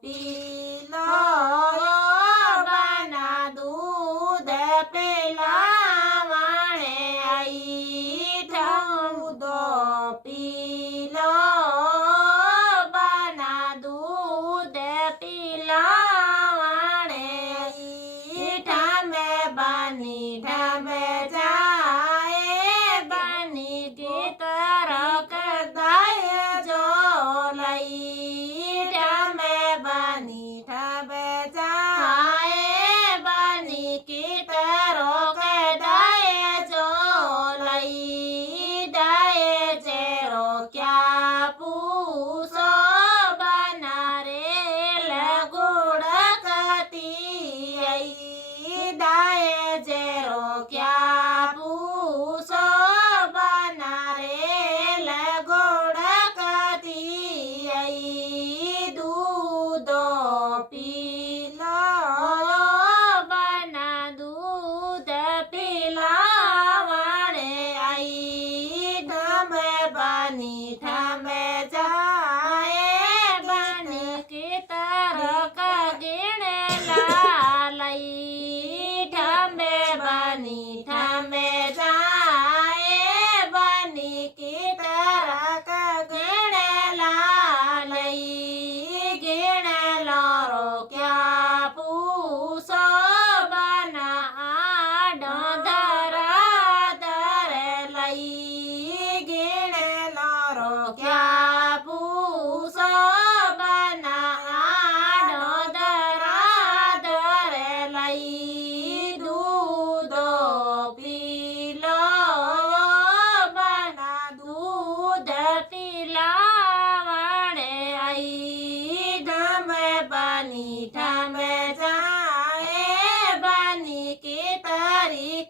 પી લો બાના દૂધ પેલા વાણે આઈ ઠાઉદો પી લો બાના દૂધ પેલા વાણે આઈ ઠામે બાની ઠામે જાય બાની ટીતર કદાય જો લઈ ઠામે બાની ઠામે જાય બાની ટીતરો કદાય જો લઈ ડાય ચેરો ક્યાં પૂછો બના રે લગુડકતી આઈ દાય જેરો ક્યાં પૂછો બના રે લગુડકતી આઈ દૂધો પી લો બના દૂધ પીલા વાણે આઈ ઠામે બાની ઠામે જાય બાની કીતર કગીણે લાલઈ ઠામે બાની ઠામે જાય બાની કીતર કગીણે લાલઈ ગીણે લારો ક્યાં પૂછો બના આડો ધરા ધરે લઈ ગીણે લારો ક્યાં પૂછો બના આડો ધરા ધરે લઈ દૂધો પી લો બના દૂધ પીલા વાણે આઈ ઠામે બાની ઠામે જાય બાની કે તારી